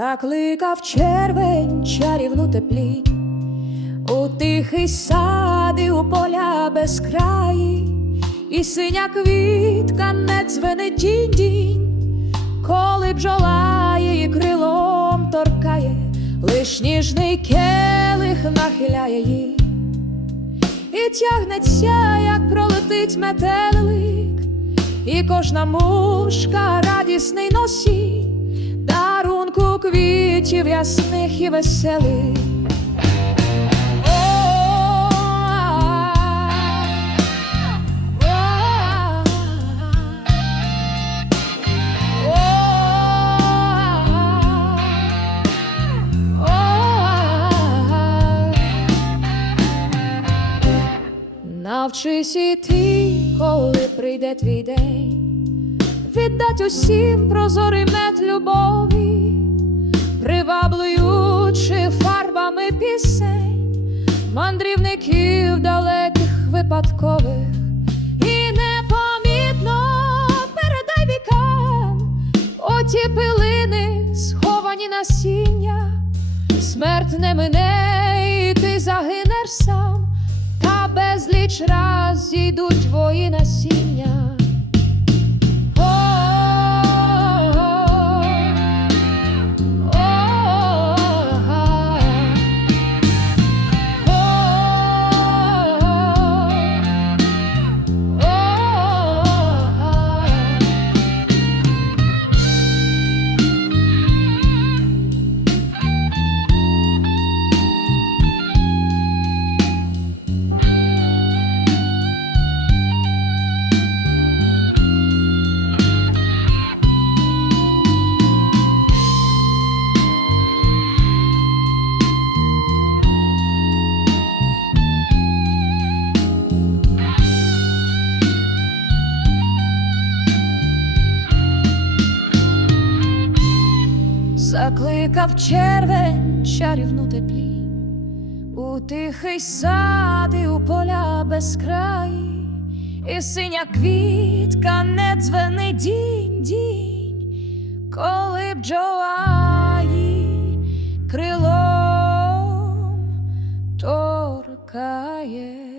Закликав червень чарівну теплі, у тихий сад і у поля безкраї, і синя квітка не дзвенить дінь-дінь, коли бджола її крилом торкає, лиш ніжний келих нахиляє її, і тягнеться, як пролетить метелик, і кожна мушка радісний дарунку квітів ясних і веселих. Навчись і ти, коли прийде твій день, віддать усім прозорий мед пісень, мандрівників далеких випадкових, і непомітно передай вікам оті пилини, сховані насіння, смерть не мине, і ти загинеш сам, та безліч раз зійдуть твої насіння. Закликав червень чарівну теплі, у тихий сад і у поля безкраї, і синя квітка не дзвени дінь, дінь, коли бджола їй крилом торкає.